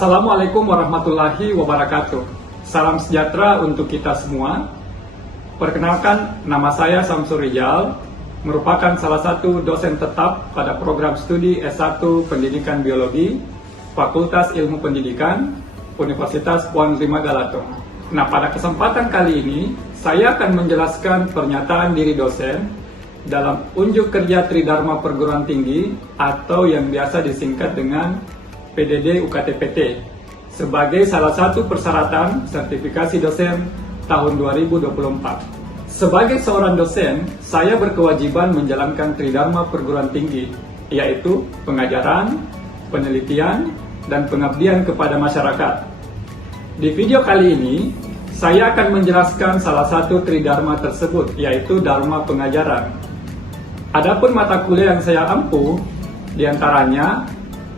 Assalamualaikum warahmatullahi wabarakatuh. Salam sejahtera untuk kita semua. Perkenalkan, nama saya Samsul Rijal, merupakan salah satu dosen tetap pada program studi S1 Pendidikan Biologi, Fakultas Ilmu Pendidikan, Universitas Puan V Galatung. Nah, pada kesempatan kali ini, saya akan menjelaskan pernyataan diri dosen dalam unjuk kerja Tridharma Perguruan Tinggi atau yang biasa disingkat dengan PDD UKT-PT sebagai salah satu persyaratan sertifikasi dosen tahun 2024. Sebagai seorang dosen, saya berkewajiban menjalankan Tridharma Perguruan Tinggi, yaitu pengajaran, penelitian, dan pengabdian kepada masyarakat. Di video kali ini, saya akan menjelaskan salah satu Tridharma tersebut, yaitu Dharma Pengajaran. Adapun mata kuliah yang saya ampuh, diantaranya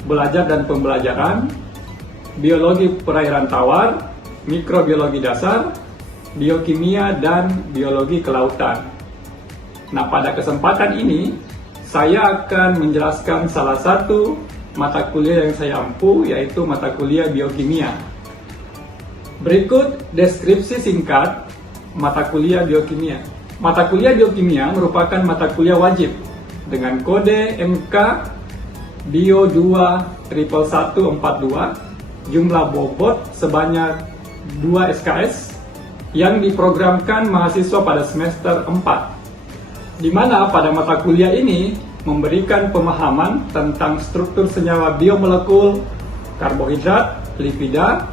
belajar dan pembelajaran, biologi perairan tawar, mikrobiologi dasar, biokimia, dan biologi kelautan. Nah, pada kesempatan ini, saya akan menjelaskan salah satu mata kuliah yang saya ampuh, yaitu mata kuliah biokimia. Berikut deskripsi singkat mata kuliah biokimia. Mata kuliah biokimia merupakan mata kuliah wajib dengan kode MK Bio 2 11142, jumlah bobot sebanyak 2 SKS yang diprogramkan mahasiswa pada semester 4, di mana pada mata kuliah ini memberikan pemahaman tentang struktur senyawa biomolekul, karbohidrat, lipida,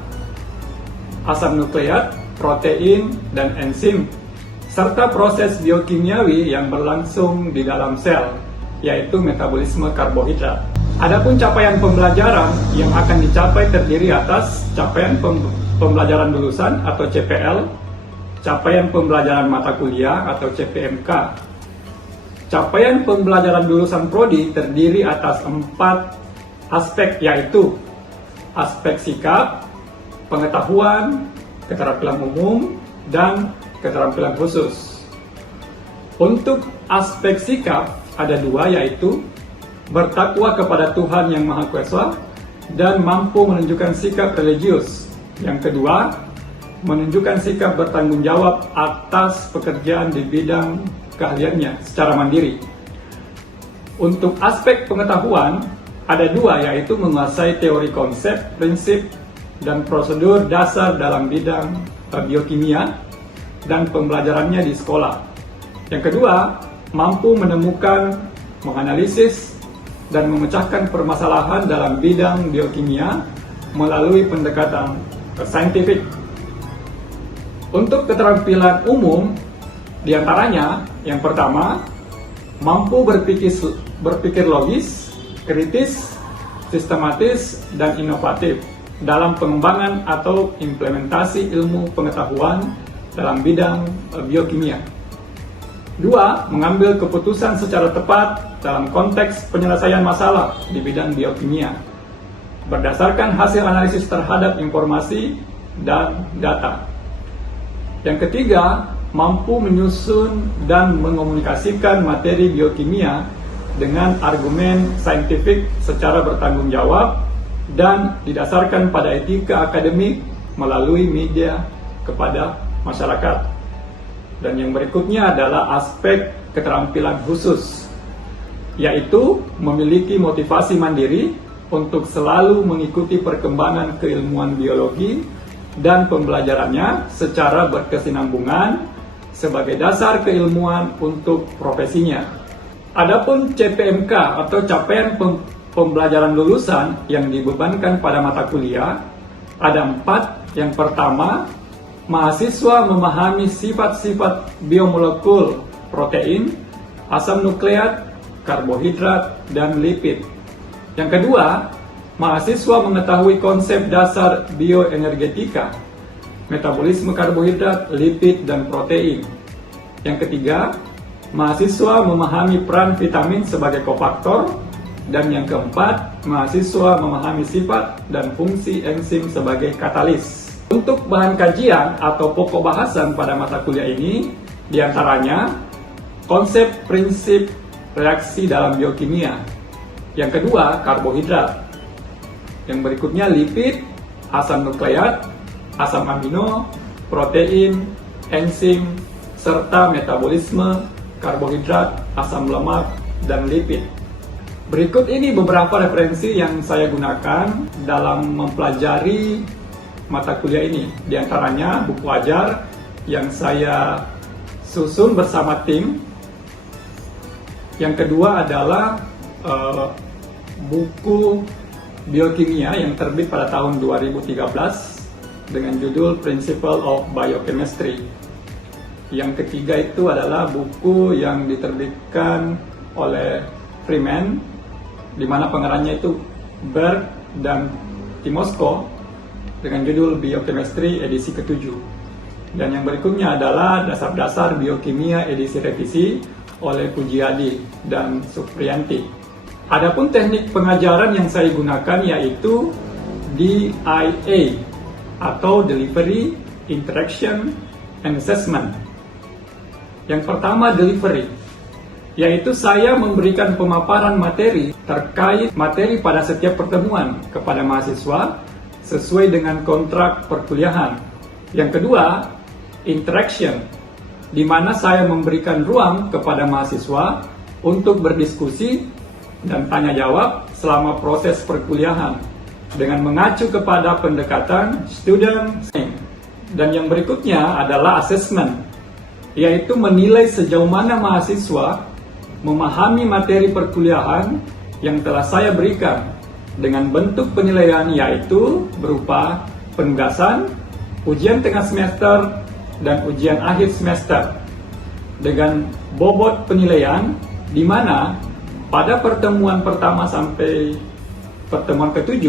asam nukleat, protein, dan enzim, serta proses biokimiawi yang berlangsung di dalam sel, yaitu metabolisme karbohidrat. Adapun capaian pembelajaran yang akan dicapai terdiri atas capaian pembelajaran lulusan atau CPL, capaian pembelajaran mata kuliah atau CPMK. Capaian pembelajaran lulusan prodi terdiri atas 4 aspek, yaitu aspek sikap, pengetahuan, keterampilan umum, dan keterampilan khusus. Untuk aspek sikap ada 2, yaitu bertakwa kepada Tuhan Yang Maha Kuasa dan mampu menunjukkan sikap religius. Yang kedua, menunjukkan sikap bertanggung jawab atas pekerjaan di bidang keahliannya secara mandiri. Untuk aspek pengetahuan ada 2, yaitu menguasai teori konsep, prinsip, dan prosedur dasar dalam bidang biokimia dan pembelajarannya di sekolah. Yang kedua, mampu menemukan, menganalisis, dan memecahkan permasalahan dalam bidang biokimia melalui pendekatan saintifik. Untuk keterampilan umum, diantaranya yang pertama, mampu berpikir logis, kritis, sistematis, dan inovatif dalam pengembangan atau implementasi ilmu pengetahuan dalam bidang biokimia. 2. Mengambil keputusan secara tepat dalam konteks penyelesaian masalah di bidang biokimia berdasarkan hasil analisis terhadap informasi dan data. Yang ketiga, mampu menyusun dan mengomunikasikan materi biokimia dengan argumen saintifik secara bertanggung jawab dan didasarkan pada etika akademik melalui media kepada masyarakat. Dan yang berikutnya adalah aspek keterampilan khusus, yaitu memiliki motivasi mandiri untuk selalu mengikuti perkembangan keilmuan biologi dan pembelajarannya secara berkesinambungan sebagai dasar keilmuan untuk profesinya. Adapun CPMK atau capaian pembelajaran lulusan yang dibebankan pada mata kuliah ada 4. Yang pertama, mahasiswa memahami sifat-sifat biomolekul protein, asam nukleat, karbohidrat, dan lipid. Yang kedua, mahasiswa mengetahui konsep dasar bioenergetika, metabolisme karbohidrat, lipid, dan protein. Yang ketiga, mahasiswa memahami peran vitamin sebagai kofaktor. Dan yang keempat, mahasiswa memahami sifat dan fungsi enzim sebagai katalis. Untuk bahan kajian atau pokok bahasan pada mata kuliah ini, diantaranya konsep prinsip reaksi dalam biokimia. Yang kedua, karbohidrat. Yang berikutnya lipid, asam nukleat, asam amino, protein, enzim, serta metabolisme, karbohidrat, asam lemak, dan lipid. Berikut ini beberapa referensi yang saya gunakan dalam mempelajari mata kuliah ini. Di antaranya buku ajar yang saya susun bersama tim. Yang kedua adalah buku biokimia yang terbit pada tahun 2013 dengan judul Principle of Biochemistry. Yang ketiga itu adalah buku yang diterbitkan oleh Freeman, di mana pengarangnya itu Berg dan Timosko dengan judul Biochemistry edisi ke-7. Dan yang berikutnya adalah Dasar-dasar Biokimia edisi revisi oleh Pujiadi dan Supriyanti. Adapun teknik pengajaran yang saya gunakan yaitu DIA atau Delivery, Interaction, and Assessment. Yang pertama, delivery, yaitu saya memberikan pemaparan materi terkait materi pada setiap pertemuan kepada mahasiswa sesuai dengan kontrak perkuliahan. Yang kedua, interaction, di mana saya memberikan ruang kepada mahasiswa untuk berdiskusi dan tanya jawab selama proses perkuliahan dengan mengacu kepada pendekatan student-centered. Dan yang berikutnya adalah assessment, yaitu menilai sejauh mana mahasiswa memahami materi perkuliahan yang telah saya berikan dengan bentuk penilaian yaitu berupa penugasan, ujian tengah semester, dan ujian akhir semester dengan bobot penilaian di mana pada pertemuan pertama sampai pertemuan ke-7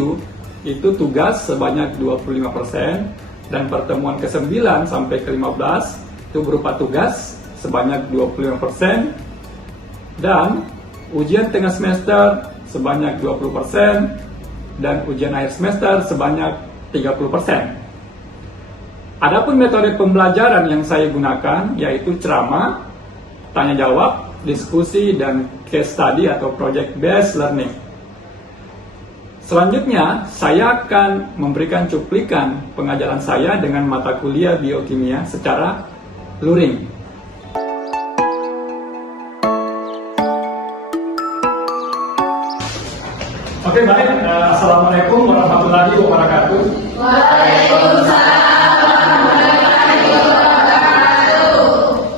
itu tugas sebanyak 25% dan pertemuan ke-9 sampai ke-15 itu berupa tugas sebanyak 25% dan ujian tengah semester sebanyak 20% dan ujian akhir semester sebanyak 30%. Adapun metode pembelajaran yang saya gunakan yaitu ceramah, tanya jawab, diskusi, dan case study atau project based learning. Selanjutnya, saya akan memberikan cuplikan pengajaran saya dengan mata kuliah biokimia secara luring. Oke, baik. Assalamualaikum warahmatullahi wabarakatuh. Waalaikumsalam warahmatullahi wabarakatuh.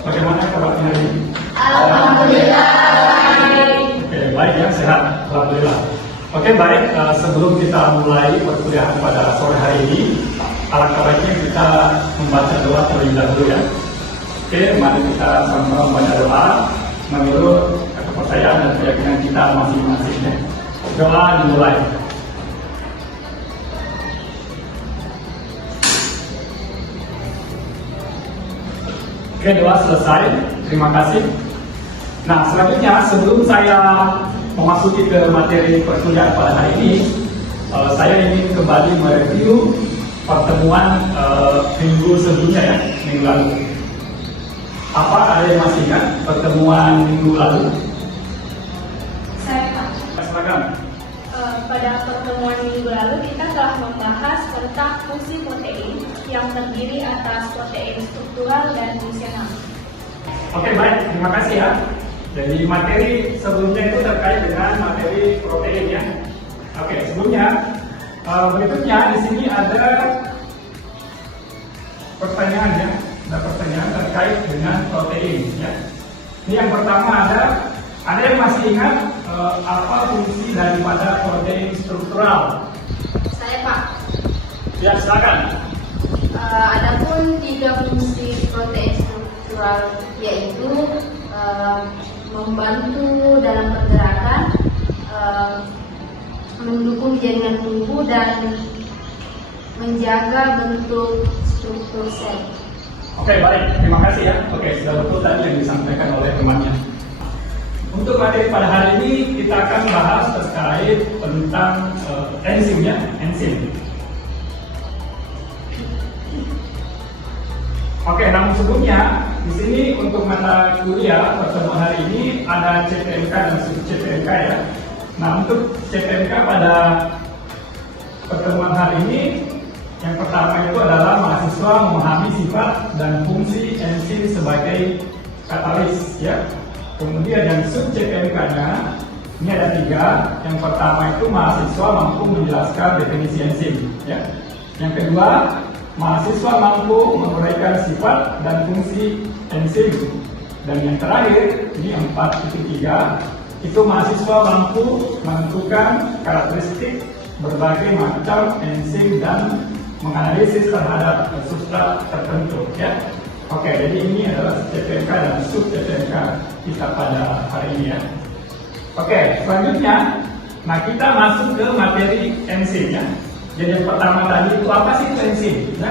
Bagaimana kabarnya hari ini? Alhamdulillah. Oke, baik ya, sehat. Alhamdulillah. Oke, baik. Sebelum kita mulai perkuliahan pada sore hari ini, alangkah baiknya kita membaca doa terlebih dahulu ya. Oke, mari kita sama-sama membaca doa menurut kepercayaan dan keyakinan kita masing-masing ya. Doa dimulai. Oke, doa selesai. Terima kasih. Nah, selanjutnya sebelum saya memasuki ke materi perkuliahan pada hari ini, saya ingin kembali mereview pertemuan minggu sebelumnya ya, minggu lalu. Apa ada yang masih ingat pertemuan minggu lalu? Saya Pak. Silakan. Pada pertemuan minggu lalu kita telah membahas tentang fungsi protein yang terdiri atas protein struktural dan fungsional. Oke, baik, terima kasih ya. Jadi materi sebelumnya itu terkait dengan materi protein ya. Oke, sebelumnya berikutnya di sini ada pertanyaan ya, ada pertanyaan terkait dengan protein ya. Ini yang pertama ada yang masih ingat apa fungsi daripada protein struktural? Saya Pak. Ya, silakan. Adapun 3 fungsi protein struktural yaitu membantu dalam pergerakan, mendukung jaringan tubuh dan menjaga bentuk struktur sel. Oke, baik, terima kasih ya. Oke, sudah betul tadi yang disampaikan oleh temannya. Untuk materi pada hari ini kita akan bahas terkait tentang enzim ya, enzim. Oke, namun sebelumnya di sini untuk mata kuliah pertemuan hari ini ada CPMK dan sub-CPMK ya. Nah, untuk CPMK pada pertemuan hari ini Yang pertama itu adalah mahasiswa memahami sifat dan fungsi enzim sebagai katalis, ya. Kemudian yang sub CPMK-nya ini ada 3. Yang pertama itu mahasiswa mampu menjelaskan definisi enzim, ya. Yang kedua, mahasiswa mampu menguraikan sifat dan fungsi enzim. Dan yang terakhir, ini 4.3, itu mahasiswa mampu menentukan karakteristik berbagai macam enzim dan menganalisis terhadap substrat tertentu, ya. Oke, jadi ini adalah CPMK dan sub CPMK kita pada hari ini, ya. Oke, selanjutnya, nah kita masuk ke materi enzim, ya. Jadi yang pertama tadi itu apa sih itu enzim? Ya?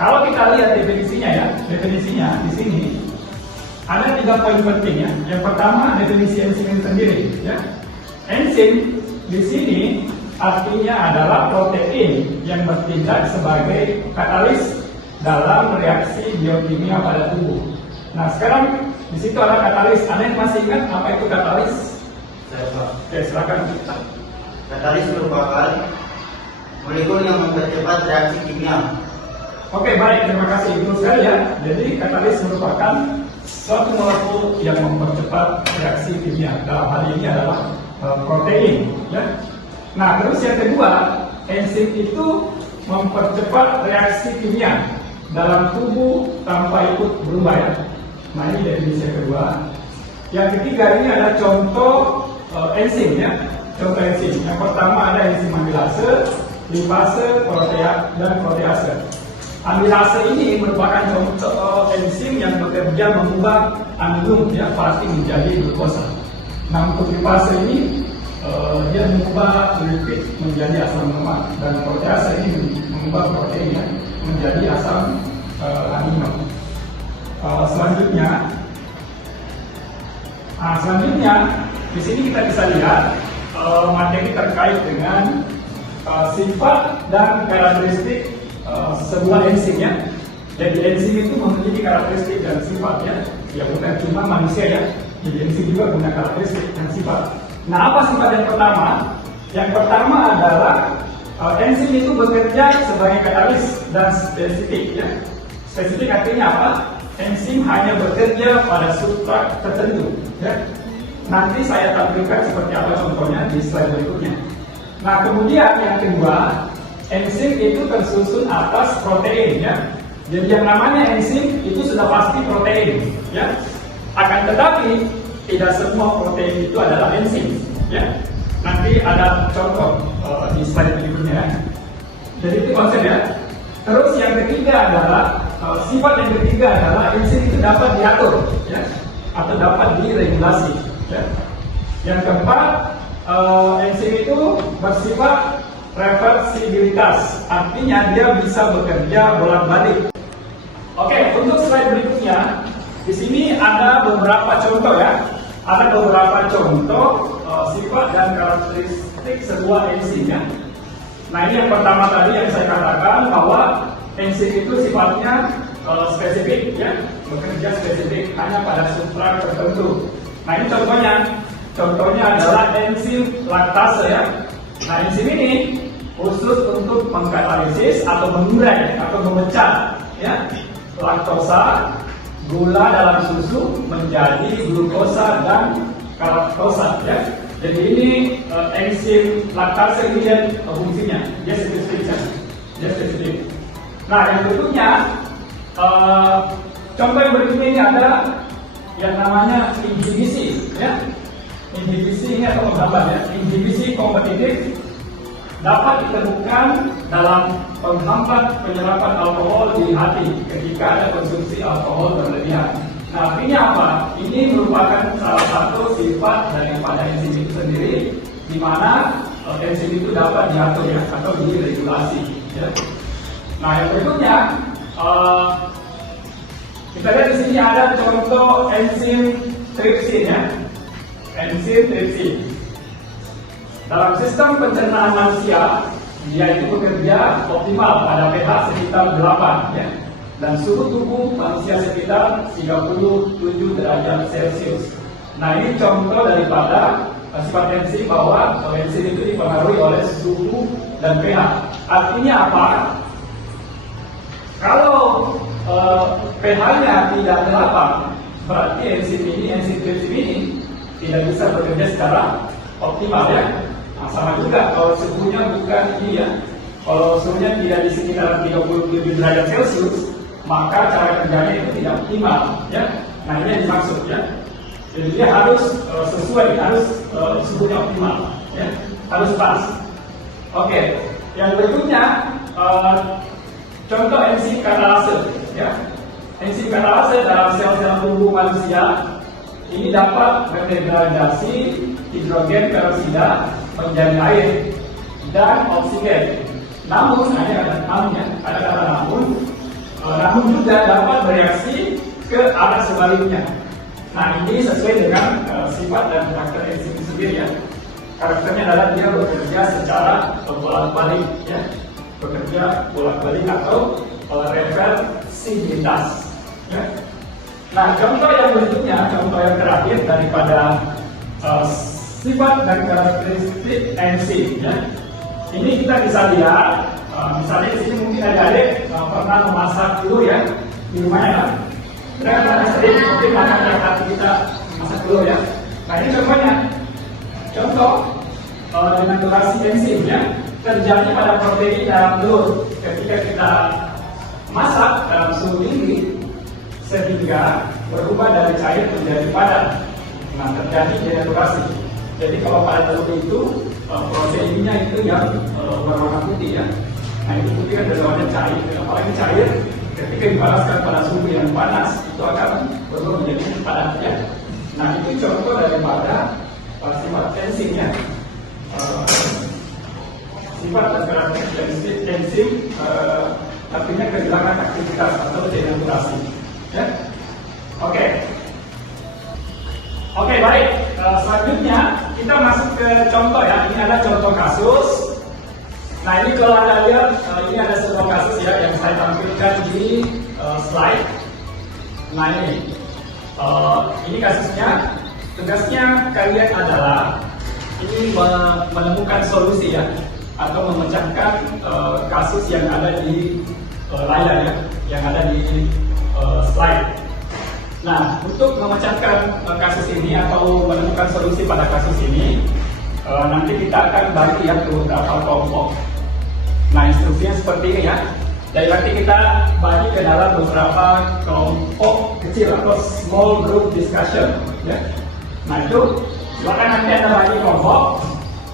Kalau kita lihat definisinya, ya, definisinya di sini ada 3 poin penting, ya. Yang pertama definisi enzim itu sendiri, ya. Enzim di sini artinya adalah protein yang bertindak sebagai katalis dalam reaksi biokimia pada tubuh. Nah sekarang di situ ada katalis. Anda masih ingat apa itu katalis? Oke, silakan. Katalis merupakan molekul yang mempercepat reaksi kimia. Oke, baik, terima kasih Ibu sekali, ya. Jadi katalis merupakan suatu molekul yang mempercepat reaksi kimia. Dalam hal ini adalah protein, ya. Nah, terus yang kedua, enzim itu mempercepat reaksi kimia dalam tubuh tanpa ikut berubah, ya. Nah, ini definisi yang kedua. Yang ketiga ini ada contoh enzim, ya. Contoh enzim. Yang pertama ada enzim amilase, lipase, dan protease. Amilase ini merupakan contoh enzim yang bekerja mengubah amilum, ya, pasti menjadi glukosa. Nah, untuk lipase ini dia mengubah lipid menjadi asam lemak, dan protease ini mengubah protein, ya, menjadi asam amino. Selanjutnya di sini kita bisa lihat materi terkait dengan sifat dan karakteristik sebuah enzim, ya. Jadi enzim itu memiliki karakteristik dan sifat, ya. Ya bukan cuma manusia, ya. Jadi enzim juga punya karakteristik dan sifat. Nah, apa sifat yang pertama? Yang pertama adalah enzim itu bekerja sebagai katalis dan spesifik, ya. Spesifik artinya apa? Enzim hanya bekerja pada substrat tertentu, ya. Nanti saya tampilkan seperti apa contohnya di slide berikutnya. Nah, kemudian yang kedua, enzim itu tersusun atas protein, ya. Jadi yang namanya enzim itu sudah pasti protein, ya. Akan tetapi tidak semua protein itu adalah enzim, ya. Nanti ada contoh di slide berikutnya, ya. Jadi itu konsep, ya. Terus yang ketiga adalah sifat yang ketiga adalah enzim itu dapat diatur, ya, atau dapat diregulasi, ya. Yang keempat, enzim itu bersifat reversibilitas, artinya dia bisa bekerja bolak-balik. Oke, untuk slide berikutnya, di sini ada beberapa contoh, ya. Ada beberapa contoh sifat dan karakteristik sebuah enzim, ya. Nah, ini yang pertama tadi yang saya katakan bahwa enzim itu sifatnya spesifik, ya, bekerja spesifik hanya pada substrat tertentu. Nah, ini contohnya adalah enzim laktase, ya. Nah, enzim ini khusus untuk mengkatalisis atau mengurai atau memecah, ya, laktosa, gula dalam susu menjadi glukosa dan galaktosa, ya. Jadi ini enzim laktase ini fungsinya, dia spesifik, ya. Dia spesifik. Nah, yang berikutnya contoh yang berikutnya ini ada yang namanya inhibisi, ya. Inhibisi ini atau menghambat, ya. Inhibisi kompetitif dapat ditemukan dalam menghambat penyerapan alkohol di hati ketika ada konsumsi alkohol berlebihan. Nah, artinya apa? Ini merupakan salah satu sifat daripada enzim itu sendiri, di mana enzim itu dapat diatur, ya, atau diregulasi, ya. Nah, yang berikutnya kita lihat di sini ada contoh enzim tripsin, ya. Enzim tripsin. Dalam sistem pencernaan manusia, dia itu bekerja optimal pada pH sekitar 8, ya. Dan suhu tubuh manusia sekitar 37 derajat Celcius. Nah, ini contoh daripada sifat enzim bahwa enzim itu dipengaruhi oleh suhu dan pH. Artinya apa? Kalau pH-nya tidak 8, berarti enzim trypsin ini tidak bisa bekerja secara optimal ya. Nah, sama juga kalau suhunya bukan ini ya. Kalau suhunya tidak di sekitar 37 derajat Celcius, maka cara kerjanya itu tidak optimal ya. Nah, ini yang dimaksud ya. Jadi dia harus sesuai, harus suhunya optimal ya. Harus pas. Oke, yang berikutnya contoh enzim katalase ya. Enzim katalase dalam sel-sel tubuh manusia ini dapat mendegradasi hidrogen peroksida menjadi air dan oksigen. Namun ada kata namun juga dapat bereaksi ke arah sebaliknya. Nah, ini sesuai dengan sifat dan karakter enzim itu sendiri ya. Karakternya adalah dia bekerja secara bolak-balik ya, bekerja bolak-balik atau reversibilitas. Ya. Nah, contoh yang berikutnya, contoh yang terakhir daripada sifat dan karakteristik enzim. Ya. Ini kita bisa lihat, misalnya di sini mungkin adik-adik pernah memasak dulu ya di rumahnya kan? Kita kan sering mungkin makan tiap hari kita masak dulu ya. Nah, ini contohnya. Contoh dengan durasi enzim ya terjadi pada protein dalam telur ketika kita masak dalam suhu tinggi sehingga berubah dari cair menjadi padat. Nah, terjadi denaturasi. Jadi kalau pada telur itu proteinnya itu yang berwarna putih ya. Nah, itu putih kan berwarna cair. Apalagi cair ketika dipanaskan pada suhu yang panas itu akan berubah menjadi padat ya. Nah, itu contoh daripada sifat enzim ya. Sifat dan karakteristik enzim artinya kehilangan aktivitas atau denaturasi ya. Oke, baik. Selanjutnya kita masuk ke contoh ya. Ini ada contoh kasus. Nah, ini kalau Anda lihat ini ada sebuah kasus ya yang saya tampilkan di slide. Nah, ini kasusnya. Tugasnya kalian adalah ini menemukan solusi ya, atau memecahkan kasus yang ada di layar ya, yang ada di slide. Nah, untuk memecahkan kasus ini atau menemukan solusi pada kasus ini, nanti kita akan bagi ya ke beberapa kelompok. Nah, instruksinya seperti ini ya. Jadi nanti kita bagi ke dalam beberapa kelompok kecil atau small group discussion ya. Nah, itu silakan nanti Anda bagi kelompok.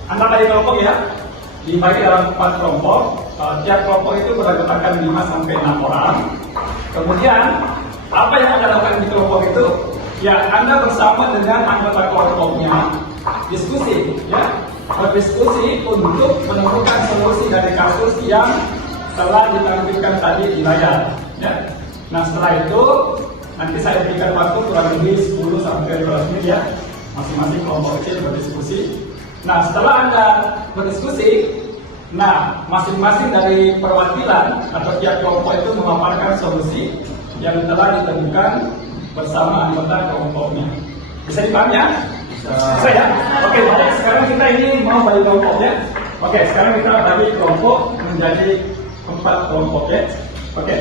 Anda bagi kelompok ya, dibagi dalam 4 kelompok. Tiap kelompok itu beranggotakan 5 sampai 6 orang. Kemudian apa yang Anda lakukan di kelompok itu? Ya, Anda bersama dengan anggota kelompoknya diskusi ya, berdiskusi untuk menemukan solusi dari kasus yang telah ditampilkan tadi di layar ya. Nah, setelah itu nanti saya berikan waktu kurang lebih 10 sampai 12 menit ya, masing-masing kelompok kecil berdiskusi. Nah, setelah Anda berdiskusi, nah masing-masing dari perwakilan atau tiap kelompok itu memaparkan solusi yang telah ditemukan bersama anggota kelompoknya. Bisa dipahami ya? Bisa ya? Oke, baik. Sekarang kita ini mau bagi kelompok ya. Oke, sekarang kita bagi kelompok menjadi 4 kelompok ya. Oke.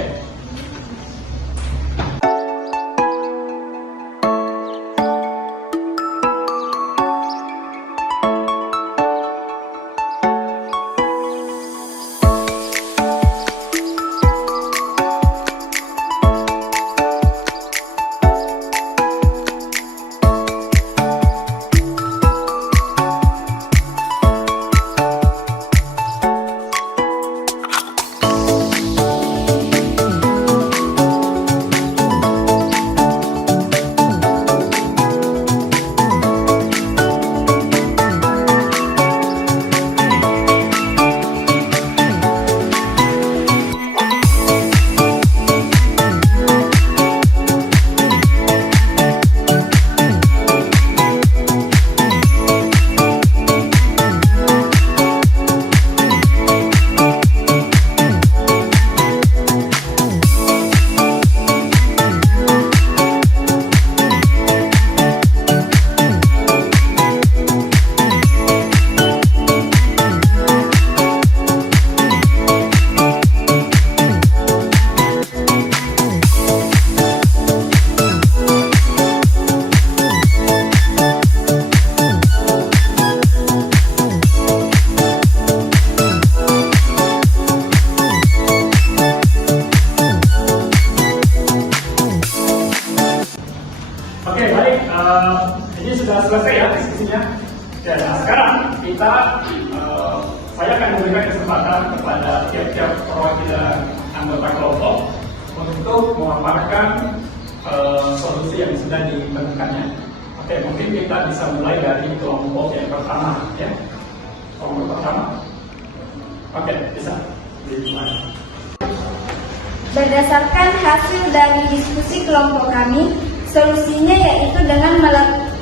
ini sudah selesai ya diskusinya. Ya, nah sekarang kita saya akan memberikan kesempatan kepada tiap-tiap perwakilan anggota kelompok untuk memaparkan solusi yang sudah ditemukannya. Oke, mungkin kita bisa mulai dari kelompok yang pertama, ya. Kelompok pertama. Oke, bisa dimulai. Berdasarkan hasil dari diskusi kelompok kami, solusinya yaitu dengan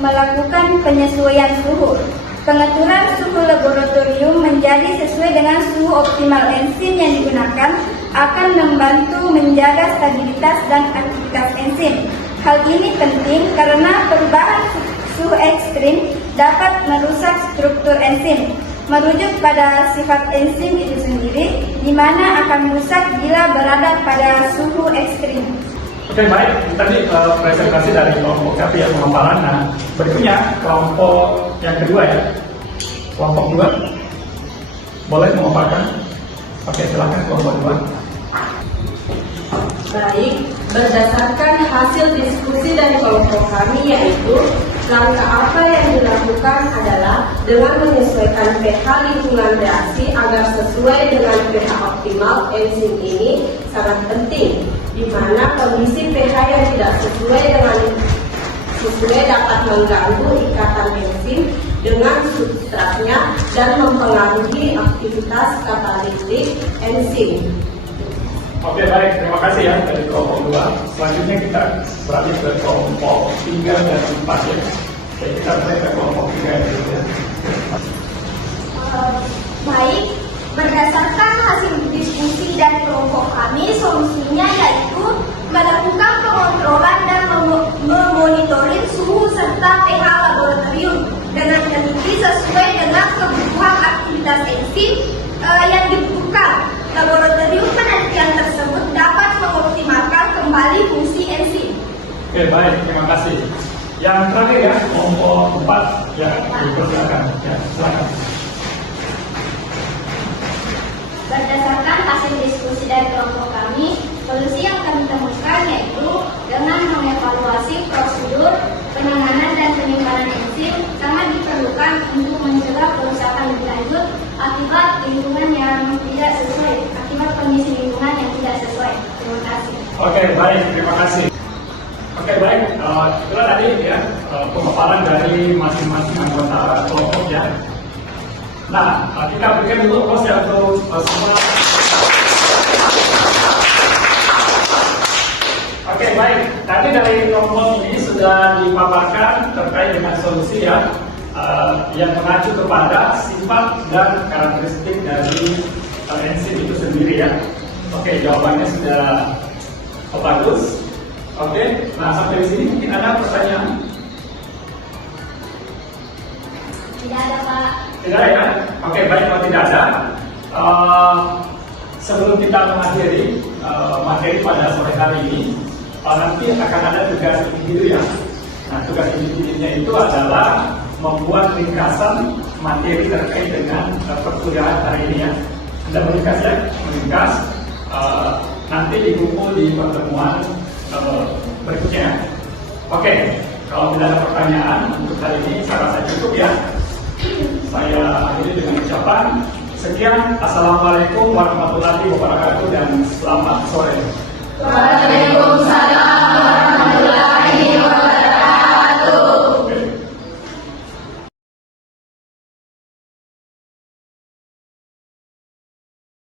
melakukan penyesuaian suhu. Pengaturan suhu laboratorium menjadi sesuai dengan suhu optimal enzim yang digunakan akan membantu menjaga stabilitas dan aktivitas enzim. Hal ini penting karena perubahan suhu ekstrim dapat merusak struktur enzim. Merujuk pada sifat enzim itu sendiri, di mana akan rusak bila berada pada suhu ekstrim. Oke, baik. Tadi presentasi dari kelompok satu ya, pemaparan. Nah, berikutnya kelompok yang kedua ya. Kelompok dua, boleh memaparkan? Oke, silakan kelompok dua. Baik, berdasarkan hasil diskusi dari kelompok kami yaitu langkah apa yang dilakukan adalah dengan menyesuaikan pH lingkungan reaksi agar sesuai dengan pH optimal enzim ini sangat penting, di mana kondisi pH yang tidak sesuai dapat mengganggu ikatan enzim dengan substratnya dan mempengaruhi aktivitas katalitik enzim. Oke, baik, terima kasih ya dari kelompok 2. Selanjutnya kita beralih ke kelompok 3 dan 4 ya. Oke, kita mulai ke kelompok 3 ya. Baik, berdasarkan hasil diskusi dari kelompok kami, solusinya yaitu melakukan pengontrolan dan memonitoring suhu serta pH laboratorium dengan teliti sesuai dengan kebutuhan aktivitas enzim yang dibutuhkan. Laboratorium penelitian tersebut dapat mengoptimalkan kembali fungsi enzim. Oke, baik, terima kasih. Yang terakhir ya, kelompok 4 ya, dipersilakan. Ya, silakan. Berdasarkan hasil diskusi dari kelompok kami, solusi yang kami temukan yaitu dengan mengevaluasi prosedur penanganan dan penyimpanan enzim sangat diperlukan untuk mencegah kerusakan lebih lanjut akibat lingkungan yang tidak sesuai, akibat kondisi lingkungan yang tidak sesuai. Terima kasih. Oke, baik, terima kasih. Oke, baik, itulah tadi ya pemaparan dari masing-masing anggota kelompok ya. Nah, kita berikan dulu pos ya untuk semua. Oke, baik. Tadi dari kelompok ini sudah dipaparkan terkait dengan solusi ya yang mengacu kepada sifat dan karakteristik dari enzim itu sendiri ya. Oke, jawabannya sudah bagus. Oke, nah sampai di sini mungkin ada pertanyaan? Tidak ada, Pak. Tidak ya? Oke, baik, kalau tidak ada. Sebelum kita mengakhiri materi pada sore hari ini, nanti akan ada tugas individu ya. Nah, tugas individunya itu adalah membuat ringkasan materi terkait dengan perkuliahan hari ini ya. Anda meringkas ya, meringkas. Nanti dikumpul di pertemuan berikutnya. Oke, kalau tidak ada pertanyaan untuk hari ini, saya rasa cukup ya. Saya akhiri dengan ucapan sekian. Assalamualaikum warahmatullahi wabarakatuh dan selamat sore. Waalaikumsalam.